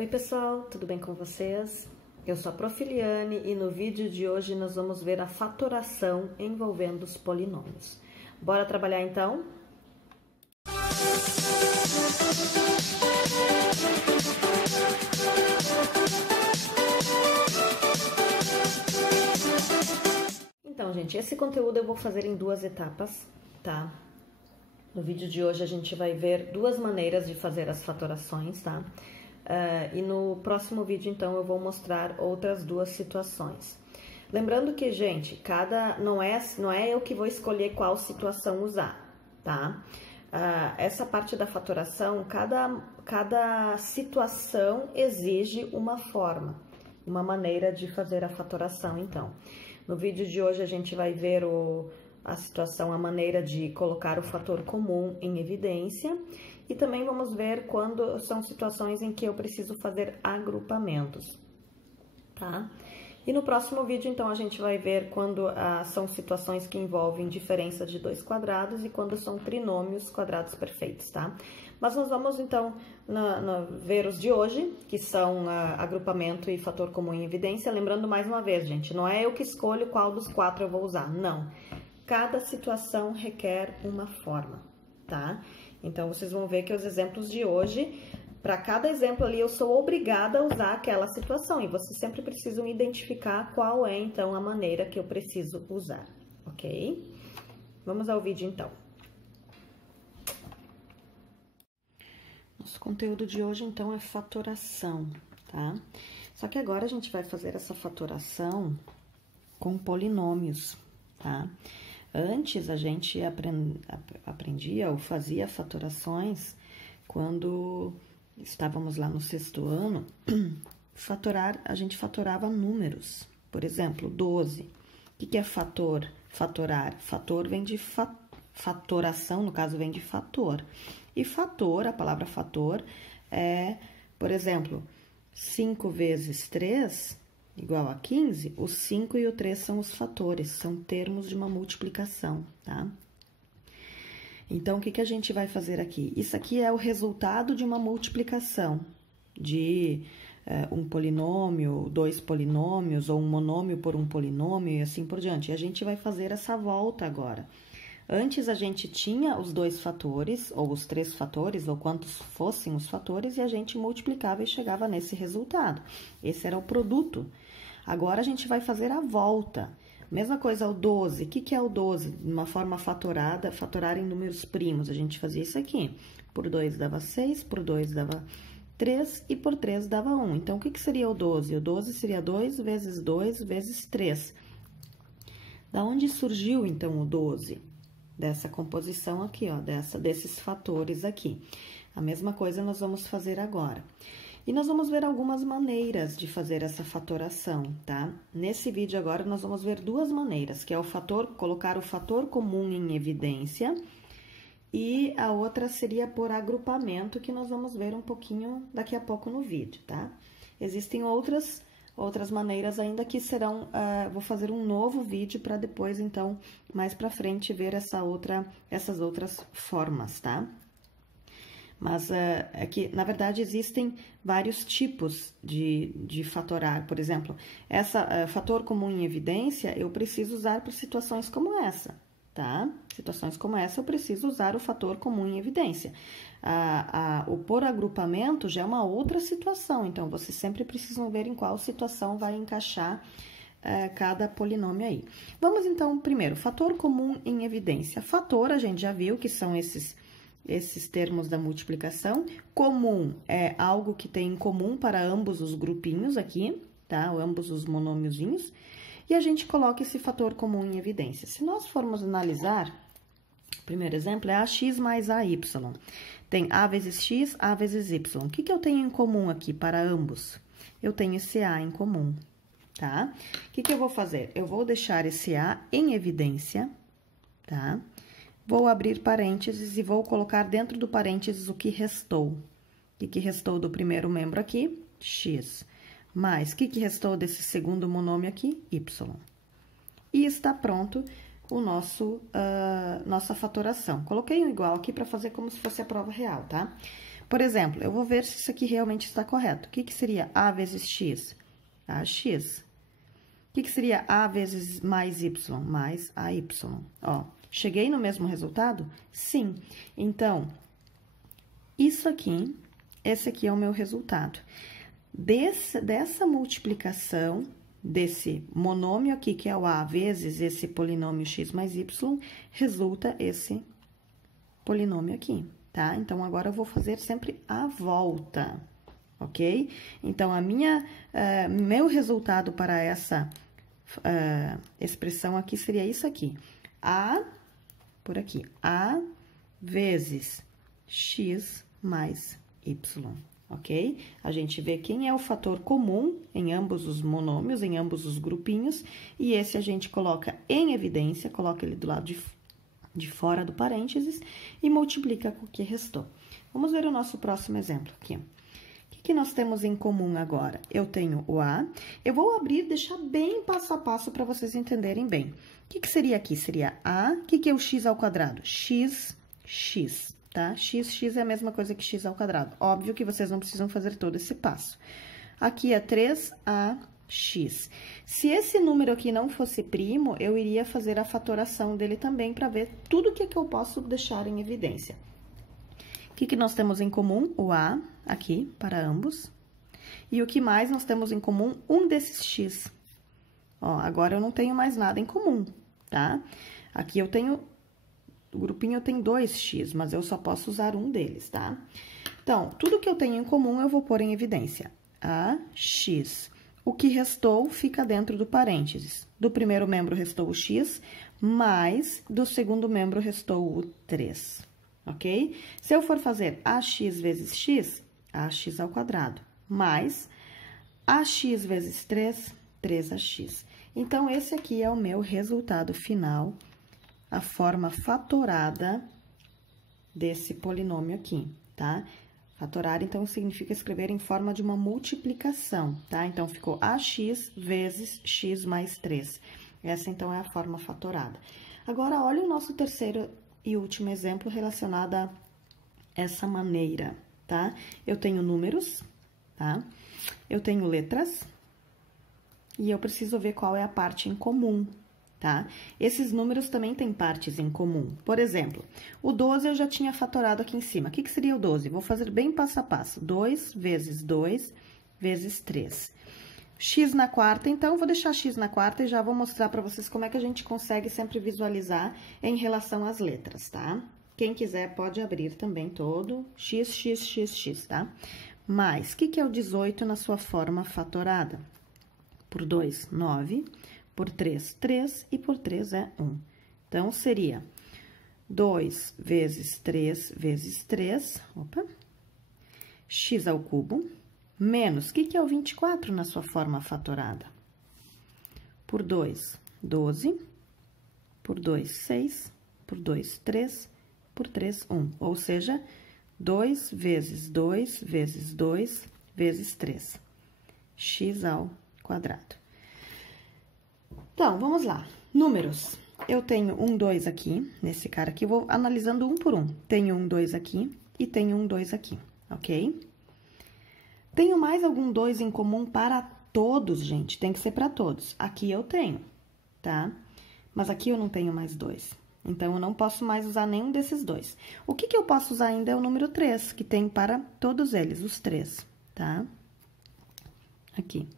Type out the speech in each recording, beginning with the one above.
Oi pessoal, tudo bem com vocês? Eu sou a Prof. Liane e no vídeo de hoje nós vamos ver a fatoração envolvendo os polinômios. Bora trabalhar então? Então, gente, esse conteúdo eu vou fazer em duas etapas, tá? No vídeo de hoje a gente vai ver duas maneiras de fazer as fatorações, tá? E no próximo vídeo, então, eu vou mostrar outras duas situações. Lembrando que, gente, não é eu que vou escolher qual situação usar, tá? Essa parte da fatoração, cada situação exige uma forma, uma maneira de fazer a fatoração, então. No vídeo de hoje a gente vai ver a situação, a maneira de colocar o fator comum em evidência. E também vamos ver quando são situações em que eu preciso fazer agrupamentos, tá? E no próximo vídeo, então, a gente vai ver quando são situações que envolvem diferença de dois quadrados e quando são trinômios quadrados perfeitos, tá? Mas nós vamos, então, ver os de hoje, que são agrupamento e fator comum em evidência. Lembrando mais uma vez, gente, não é eu que escolho qual dos quatro eu vou usar, não. Cada situação requer uma forma, tá? Então, vocês vão ver que os exemplos de hoje, para cada exemplo ali, eu sou obrigada a usar aquela situação. E vocês sempre precisam identificar qual é, então, a maneira que eu preciso usar, ok? Vamos ao vídeo, então. Nosso conteúdo de hoje, então, é fatoração, tá? Só que agora a gente vai fazer essa fatoração com polinômios, tá? Antes, a gente aprendia ou fazia fatorações quando estávamos lá no sexto ano. A gente fatorava números. Por exemplo, 12. O que é fator? Fatorar. Fator vem de fatoração, no caso, vem de fator. E fator, a palavra fator, é, por exemplo, 5 vezes 3... igual a 15, o 5 e o 3 são os fatores, são termos de uma multiplicação, tá? Então, o que a gente vai fazer aqui? Isso aqui é o resultado de uma multiplicação de um polinômio, dois polinômios, ou um monômio por um polinômio e assim por diante. E a gente vai fazer essa volta agora. Antes, a gente tinha os dois fatores, ou os três fatores, ou quantos fossem os fatores, e a gente multiplicava e chegava nesse resultado. Esse era o produto. Agora, a gente vai fazer a volta. Mesma coisa, o 12. O que é o 12? De uma forma fatorada, fatorar em números primos. A gente fazia isso aqui. Por 2 dava 6, por 2 dava 3 e por 3 dava 1. Então, o que seria o 12? O 12 seria 2 vezes 3. Da onde surgiu, então, o 12? Dessa composição aqui, ó, desses fatores aqui. A mesma coisa nós vamos fazer agora. E nós vamos ver algumas maneiras de fazer essa fatoração, tá? Nesse vídeo agora nós vamos ver duas maneiras, que é colocar o fator comum em evidência, e a outra seria por agrupamento, que nós vamos ver um pouquinho daqui a pouco no vídeo, tá? Existem outras maneiras ainda que serão, vou fazer um novo vídeo para depois, então, mais para frente, ver essas outras formas, tá? Mas é que, na verdade, existem vários tipos de fatorar. Por exemplo, fator comum em evidência, eu preciso usar para situações como essa, tá? Situações como essa, eu preciso usar o fator comum em evidência. O por agrupamento já é uma outra situação, então, vocês sempre precisam ver em qual situação vai encaixar cada polinômio aí. Vamos, então, primeiro, fator comum em evidência. Fator, a gente já viu que são esses termos da multiplicação. Comum é algo que tem em comum para ambos os grupinhos aqui, tá? Ou ambos os monômiozinhos. E a gente coloca esse fator comum em evidência. Se nós formos analisar, o primeiro exemplo é AX mais AY. Tem A vezes X, A vezes Y. O que eu tenho em comum aqui para ambos? Eu tenho esse A em comum, tá? O que eu vou fazer? Eu vou deixar esse A em evidência, tá? Vou abrir parênteses e vou colocar dentro do parênteses o que restou. O que restou do primeiro membro aqui? X. Mais, o que restou desse segundo monômio aqui? Y. E está pronto o nossa fatoração. Coloquei um igual aqui para fazer como se fosse a prova real, tá? Por exemplo, eu vou ver se isso aqui realmente está correto. O que que seria A vezes X? AX. O que que seria A vezes mais Y? Mais AY. Ó, cheguei no mesmo resultado? Sim. Então, isso aqui, esse aqui é o meu resultado. Dessa multiplicação, desse monômio aqui, que é o A, vezes esse polinômio x mais y, resulta esse polinômio aqui, tá? Então, agora eu vou fazer sempre a volta, ok? Então, meu resultado para essa expressão aqui seria isso aqui. A, por aqui, A vezes x mais y. Ok? A gente vê quem é o fator comum em ambos os monômios, em ambos os grupinhos, e esse a gente coloca em evidência, coloca ele do lado de fora do parênteses e multiplica com o que restou. Vamos ver o nosso próximo exemplo aqui. O que nós temos em comum agora? Eu tenho o A, eu vou abrir e deixar bem passo a passo para vocês entenderem bem. O que seria aqui? Seria A, o que é o x ao quadrado? X, tá? X é a mesma coisa que x ao quadrado. Óbvio que vocês não precisam fazer todo esse passo. Aqui é 3ax. Se esse número aqui não fosse primo, eu iria fazer a fatoração dele também para ver tudo que eu posso deixar em evidência. O que nós temos em comum? O A, aqui, para ambos. E o que mais nós temos em comum? Um desses x. Ó, agora eu não tenho mais nada em comum, tá? Aqui eu tenho... O grupinho tem 2x, mas eu só posso usar um deles, tá? Então, tudo que eu tenho em comum eu vou pôr em evidência. AX. O que restou fica dentro do parênteses. Do primeiro membro restou o x, mais do segundo membro restou o 3, ok? Se eu for fazer AX vezes x, AX ao quadrado, mais AX vezes 3, 3AX. Então, esse aqui é o meu resultado final, a forma fatorada desse polinômio aqui, tá? Fatorar, então, significa escrever em forma de uma multiplicação, tá? Então, ficou AX vezes x mais 3. Essa, então, é a forma fatorada. Agora, olha o nosso terceiro e último exemplo relacionado a essa maneira, tá? Eu tenho números, tá? Eu tenho letras e eu preciso ver qual é a parte em comum, tá? Esses números também têm partes em comum. Por exemplo, o 12 eu já tinha fatorado aqui em cima. O que seria o 12? Vou fazer bem passo a passo. 2 vezes 2 vezes 3. X na quarta, então, vou deixar x na quarta e já vou mostrar para vocês como é que a gente consegue sempre visualizar em relação às letras, tá? Quem quiser pode abrir também todo x, tá? Mais, o que é o 18 na sua forma fatorada? Por 2, 9. Por 3, 3, e por 3 é 1. Então, seria 2 vezes 3 vezes 3, x ao cubo, menos, o que é o 24 na sua forma fatorada? Por 2, 12, por 2, 6, por 2, 3, por 3, 1. Ou seja, 2 vezes 2 vezes 2 vezes 3, x ao quadrado. Então, vamos lá. Números. Eu tenho 1, 2 aqui, nesse cara aqui, vou analisando um por um. Tenho 1, 2 aqui e tenho 1, 2 aqui, ok? Tenho mais algum 2 em comum para todos, gente? Tem que ser para todos. Aqui eu tenho, tá? Mas aqui eu não tenho mais 2. Então, eu não posso mais usar nenhum desses 2. O que eu posso usar ainda é o número 3, que tem para todos eles, os 3, tá? Aqui.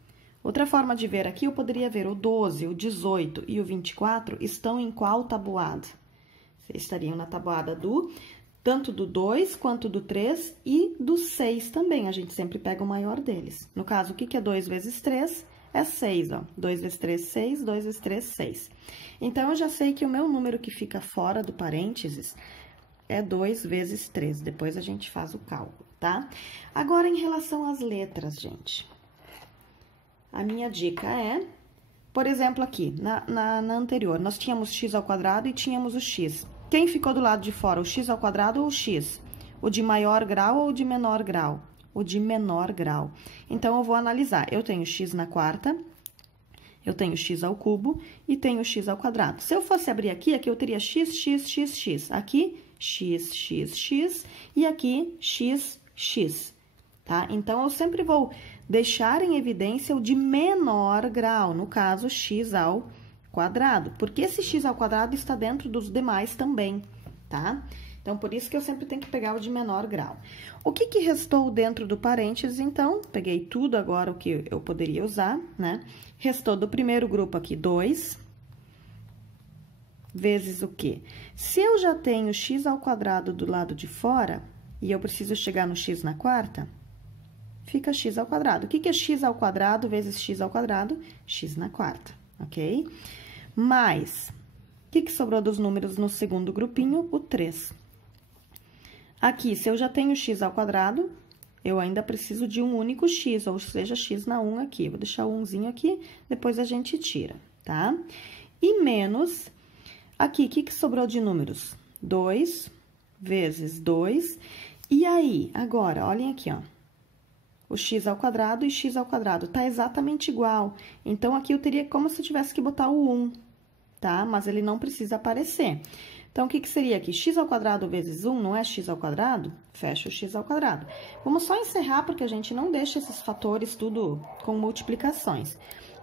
Outra forma de ver aqui, eu poderia ver o 12, o 18 e o 24 estão em qual tabuada? Estariam na tabuada tanto do 2 quanto do 3 e do 6 também. A gente sempre pega o maior deles. No caso, o que é 2 vezes 3? É 6, ó. 2 vezes 3, 6. 2 vezes 3, 6. Então, eu já sei que o meu número que fica fora do parênteses é 2 vezes 3. Depois, a gente faz o cálculo, tá? Agora, em relação às letras, gente... A minha dica é, por exemplo, aqui, na anterior, nós tínhamos x ao quadrado e tínhamos o x. Quem ficou do lado de fora, o x ao quadrado ou o x? O de maior grau ou o de menor grau? O de menor grau. Então, eu vou analisar. Eu tenho x na quarta, eu tenho x ao cubo e tenho x ao quadrado. Se eu fosse abrir aqui eu teria x. Aqui, x, e aqui, x x, tá? Então, eu sempre vou deixar em evidência o de menor grau, no caso, x ao quadrado, porque esse x ao quadrado está dentro dos demais também, tá? Então, por isso que eu sempre tenho que pegar o de menor grau. O que que restou dentro do parênteses, então? Peguei tudo agora o que eu poderia usar, né? Restou do primeiro grupo aqui 2, vezes o quê? Se eu já tenho x ao quadrado do lado de fora, e eu preciso chegar no x na quarta, fica x ao quadrado. O que que é x ao quadrado vezes x ao quadrado? X na quarta, ok? Mais, o que que sobrou dos números no segundo grupinho? O 3. Aqui, se eu já tenho x ao quadrado, eu ainda preciso de um único x, ou seja, x na 1 aqui. Vou deixar o 1zinho aqui, depois a gente tira, tá? E menos, aqui, o que que sobrou de números? 2 vezes 2. E aí, agora, olhem aqui, ó. O x ao quadrado e x ao quadrado tá exatamente igual. Então, aqui eu teria como se eu tivesse que botar o 1, tá? Mas ele não precisa aparecer. Então, o que que seria aqui? X ao quadrado vezes 1 não é x ao quadrado? Fecha o x ao quadrado. Vamos só encerrar, porque a gente não deixa esses fatores tudo com multiplicações.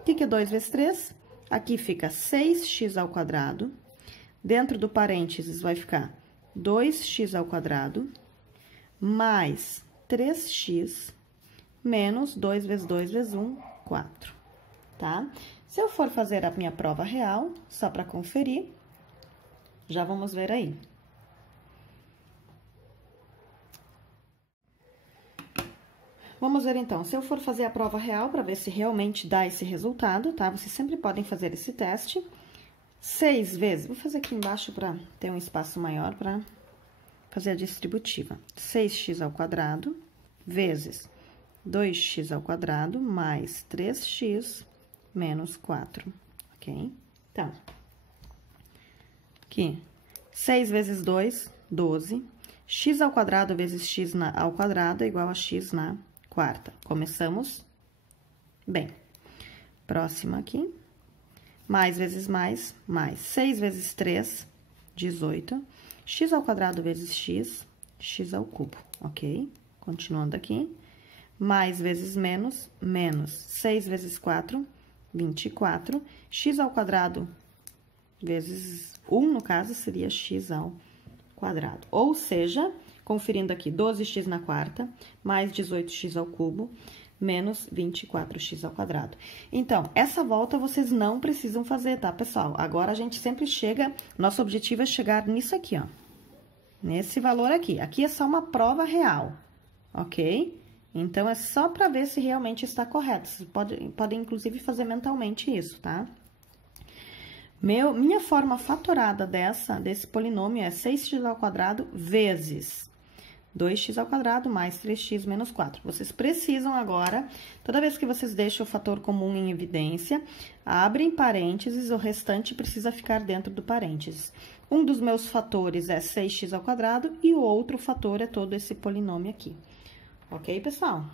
O que que é 2 vezes 3? Aqui fica 6x ao quadrado. Dentro do parênteses vai ficar 2x ao quadrado, mais 3x, menos 2 vezes 2 vezes 1, 4, tá? Se eu for fazer a minha prova real, só para conferir, já vamos ver aí. Vamos ver, então, se eu for fazer a prova real, para ver se realmente dá esse resultado, tá? Vocês sempre podem fazer esse teste. 6 vezes, vou fazer aqui embaixo para ter um espaço maior para fazer a distributiva. 6x ao quadrado, vezes 2x ao quadrado, mais 3x, menos 4, ok? Então, aqui, 6 vezes 2, 12. X ao quadrado vezes x ao quadrado é igual a x na quarta. Começamos bem. Próximo aqui. Mais vezes mais, mais. 6 vezes 3, 18. X ao quadrado vezes x, x ao cubo, ok? Continuando aqui. Mais vezes menos, menos. 6 vezes 4, 24. X ao quadrado vezes 1, no caso, seria x ao quadrado. Ou seja, conferindo aqui, 12x na quarta, mais 18x ao cubo, menos 24x ao quadrado. Então, essa volta vocês não precisam fazer, tá, pessoal? Agora, a gente sempre chega, nosso objetivo é chegar nisso aqui, ó. Nesse valor aqui. Aqui é só uma prova real, ok? Então, é só para ver se realmente está correto. Vocês podem, inclusive, fazer mentalmente isso, tá? Minha forma fatorada desse polinômio é 6x ao quadrado vezes 2x ao quadrado mais 3x menos 4. Vocês precisam agora, toda vez que vocês deixam o fator comum em evidência, abrem parênteses, o restante precisa ficar dentro do parênteses. Um dos meus fatores é 6x ao quadrado e o outro fator é todo esse polinômio aqui. Ok, pessoal?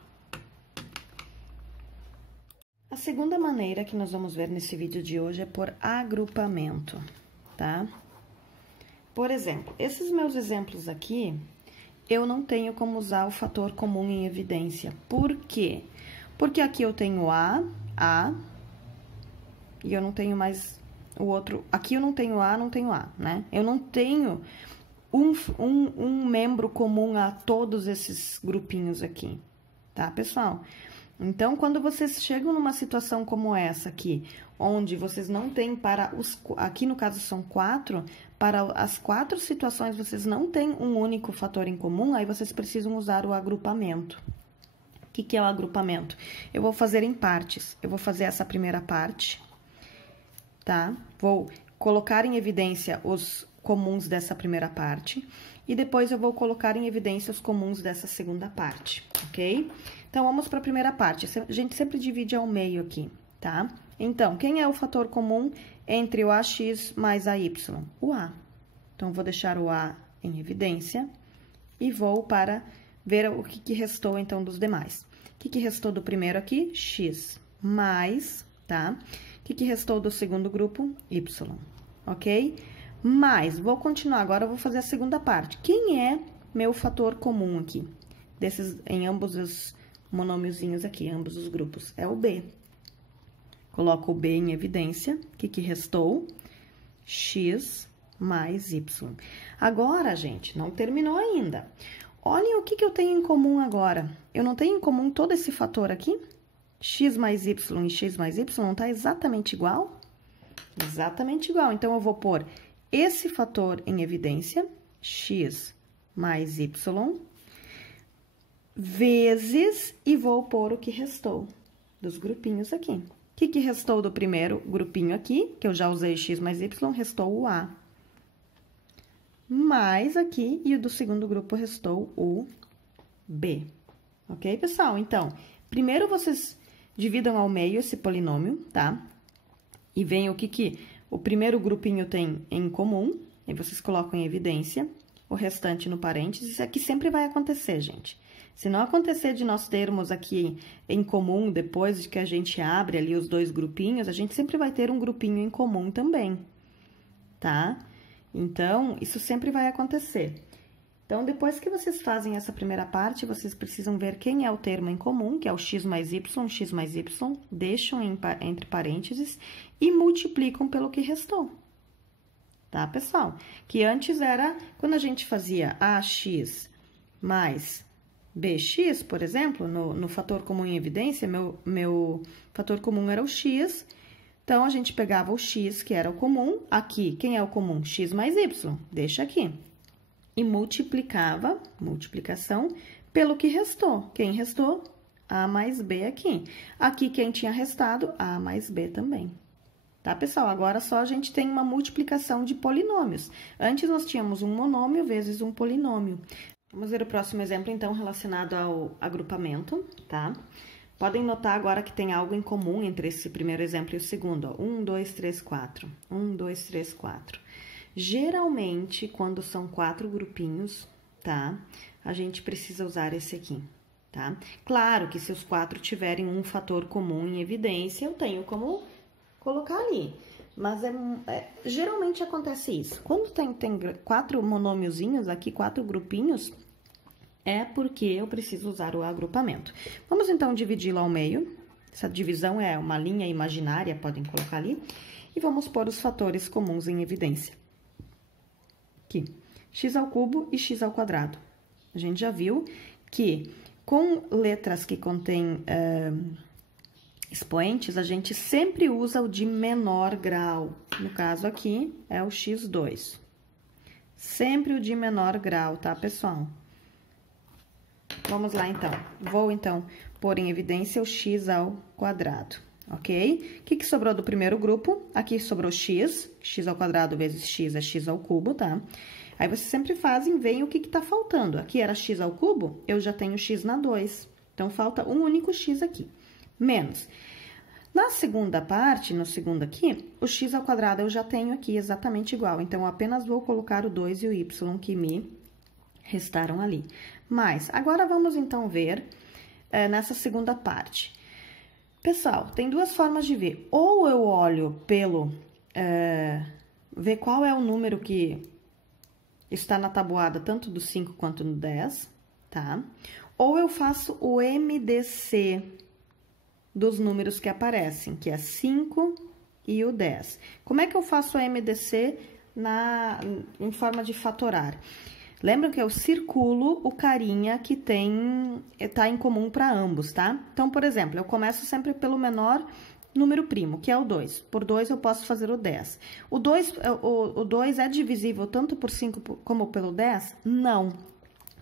A segunda maneira que nós vamos ver nesse vídeo de hoje é por agrupamento, tá? Por exemplo, esses meus exemplos aqui, eu não tenho como usar o fator comum em evidência. Por quê? Porque aqui eu tenho A, e eu não tenho mais o outro... Aqui eu não tenho A, né? Eu não tenho um membro comum a todos esses grupinhos aqui, tá, pessoal? Então, quando vocês chegam numa situação como essa aqui, onde vocês não têm para os... Aqui, no caso, são 4... Para as 4 situações, vocês não têm um único fator em comum, aí vocês precisam usar o agrupamento. O que que é o agrupamento? Eu vou fazer em partes. Eu vou fazer essa primeira parte, tá? Vou colocar em evidência os comuns dessa primeira parte, e depois eu vou colocar em evidência os comuns dessa segunda parte, ok? Então, vamos para a primeira parte. A gente sempre divide ao meio aqui, tá? Então, quem é o fator comum entre o AX mais AY? O A. Então, vou deixar o A em evidência e vou para ver o que restou, então, dos demais. O que restou do primeiro aqui? X mais, tá? O que restou do segundo grupo? Y, ok? Mais, vou continuar, agora eu vou fazer a segunda parte. Quem é meu fator comum aqui? em ambos os monômiozinhos aqui, ambos os grupos, é o B. Coloco o B em evidência. O que restou? X mais Y. Agora, gente, não terminou ainda. Olhem o que eu tenho em comum agora. Eu não tenho em comum todo esse fator aqui? X mais Y e X mais Y tá exatamente igual? Exatamente igual. Então, eu vou pôr esse fator em evidência, X mais Y, vezes, e vou pôr o que restou dos grupinhos aqui. O que restou do primeiro grupinho aqui, que eu já usei X mais Y, restou o A. Mais aqui, e do segundo grupo restou o B. Ok, pessoal? Então, primeiro vocês dividam ao meio esse polinômio, tá? E veem o que o primeiro grupinho tem em comum, e vocês colocam em evidência, o restante no parênteses. Isso aqui sempre vai acontecer, gente. Se não acontecer de nós termos aqui em comum, depois de que a gente abre ali os dois grupinhos, a gente sempre vai ter um grupinho em comum também, tá? Então, isso sempre vai acontecer. Então, depois que vocês fazem essa primeira parte, vocês precisam ver quem é o termo em comum, que é o x mais y, deixam entre parênteses e multiplicam pelo que restou. Tá, pessoal? Que antes era, quando a gente fazia ax mais bx, por exemplo, no fator comum em evidência, meu fator comum era o x, então, a gente pegava o x, que era o comum, aqui, quem é o comum? X mais y, deixa aqui. E multiplicava, multiplicação, pelo que restou. Quem restou? A mais b aqui. Aqui, quem tinha restado? A mais b também. Tá, pessoal? Agora, só a gente tem uma multiplicação de polinômios. Antes, nós tínhamos um monômio vezes um polinômio. Vamos ver o próximo exemplo, então, relacionado ao agrupamento, tá? Podem notar agora que tem algo em comum entre esse primeiro exemplo e o segundo, ó. 1, 2, 3, 4. 1, 2, 3, 4. Geralmente, quando são 4 grupinhos, tá? A gente precisa usar esse aqui, tá? Claro que se os 4 tiverem um fator comum em evidência, eu tenho como colocar ali. Mas geralmente acontece isso. Quando tem 4 monômiozinhos aqui, 4 grupinhos, é porque eu preciso usar o agrupamento. Vamos, então, dividi-lo ao meio. Essa divisão é uma linha imaginária, podem colocar ali. E vamos pôr os fatores comuns em evidência. Aqui, x ao cubo e x ao quadrado. A gente já viu que com letras que contêm expoentes, a gente sempre usa o de menor grau. No caso aqui, é o x2. Sempre o de menor grau, tá, pessoal? Vamos lá, então. Vou, então, pôr em evidência o x ao quadrado, ok? O que sobrou do primeiro grupo? Aqui sobrou x ao quadrado vezes x é x ao cubo, tá? Aí, vocês sempre fazem, veem o que tá faltando. Aqui era x ao cubo, eu já tenho x na 2. Então, falta um único x aqui. Menos. Na segunda parte, no segundo aqui, o x ao quadrado eu já tenho aqui exatamente igual. Então, eu apenas vou colocar o 2 e o y que me restaram ali. Mas, agora vamos, então, ver nessa segunda parte. Pessoal, tem duas formas de ver. Ou eu olho pelo... ver qual é o número que está na tabuada, tanto do 5 quanto do 10, tá? Ou eu faço o MDC dos números que aparecem, que é 5 e o 10. Como é que eu faço o MDC em forma de fatorar? Lembram que eu circulo o carinha que tá em comum para ambos, tá? Então, por exemplo, eu começo sempre pelo menor número primo, que é o 2. Por 2, eu posso fazer o 10. O 2 é divisível tanto por 5 como pelo 10? Não.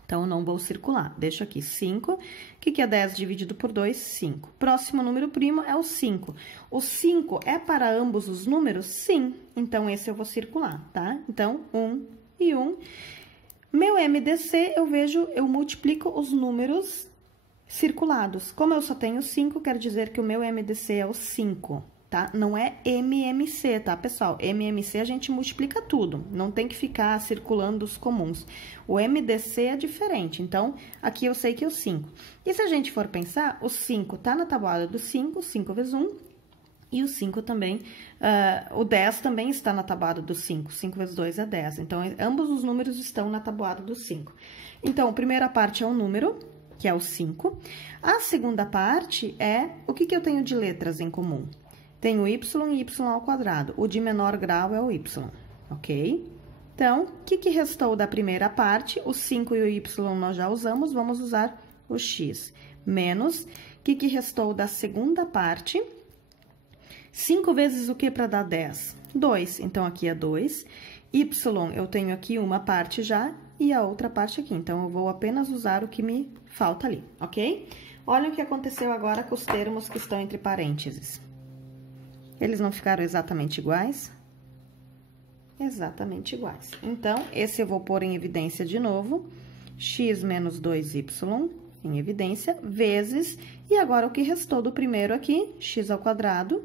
Então, eu não vou circular. Deixo aqui 5. O que é 10 dividido por 2? 5. Próximo número primo é o 5. O 5 é para ambos os números? Sim. Então, esse eu vou circular, tá? Então, 1 e 1. Meu MDC, eu multiplico os números circulados. Como eu só tenho 5, quer dizer que o meu MDC é o 5, tá? Não é MMC, tá, pessoal? MMC a gente multiplica tudo, não tem que ficar circulando os comuns. O MDC é diferente, então, aqui eu sei que é o 5. E se a gente for pensar, o 5 tá na tabuada do 5, 5 vezes 1, e o 5 também, o 10 também está na tabuada do 5. 5 vezes 2 é 10. Então, ambos os números estão na tabuada do 5. Então, a primeira parte é o número, que é o 5. A segunda parte é o que eu tenho de letras em comum? Tenho y e y ao quadrado. O de menor grau é o y, ok? Então, o que restou da primeira parte? O 5 e o y nós já usamos, vamos usar o x. Menos, o que restou da segunda parte? 5 vezes o que para dar 10? 2. Então, aqui é 2. Y, eu tenho aqui uma parte já e a outra parte aqui. Então, eu vou apenas usar o que me falta ali, ok? Olha o que aconteceu agora com os termos que estão entre parênteses. Eles não ficaram exatamente iguais? Exatamente iguais. Então, esse eu vou pôr em evidência de novo. X menos 2y em evidência, vezes... E agora, o que restou do primeiro aqui? X ao quadrado,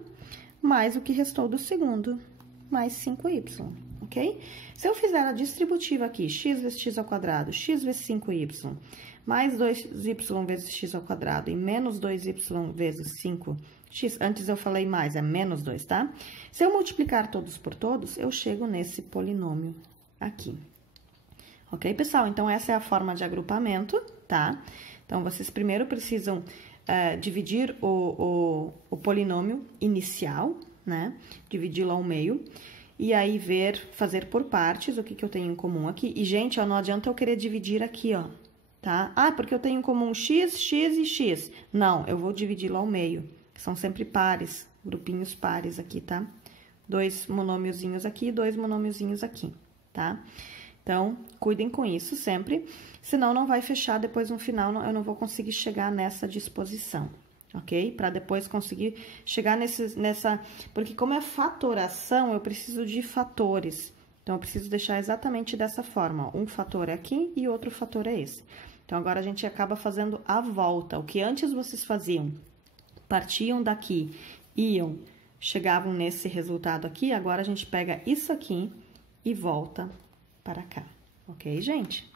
mais o que restou do segundo, mais 5y, ok? Se eu fizer a distributiva aqui, x vezes x ao quadrado, x vezes 5y, mais 2y vezes x ao quadrado e menos 2y vezes 5x, antes eu falei mais, é menos 2, tá? Se eu multiplicar todos por todos, eu chego nesse polinômio aqui. Ok, pessoal? Então, essa é a forma de agrupamento, tá? Então, vocês primeiro precisam dividir o polinômio inicial, né? Dividi-lo ao meio. E aí, fazer por partes o que eu tenho em comum aqui. E, gente, ó, não adianta eu querer dividir aqui, ó, tá? Ah, porque eu tenho em comum x, x e x. Não, eu vou dividi-lo ao meio, que são sempre pares, grupinhos pares aqui, tá? 2 monômiozinhos aqui e 2 monômiozinhos aqui, tá? Então, cuidem com isso sempre, senão não vai fechar depois no final, eu não vou conseguir chegar nessa disposição, ok? Para depois conseguir chegar nessa... Porque como é fatoração, eu preciso de fatores. Então, eu preciso deixar exatamente dessa forma, ó, um fator é aqui e outro fator é esse. Então, agora a gente acaba fazendo a volta. O que antes vocês faziam, partiam daqui, chegavam nesse resultado aqui, agora a gente pega isso aqui e volta para cá, ok, gente?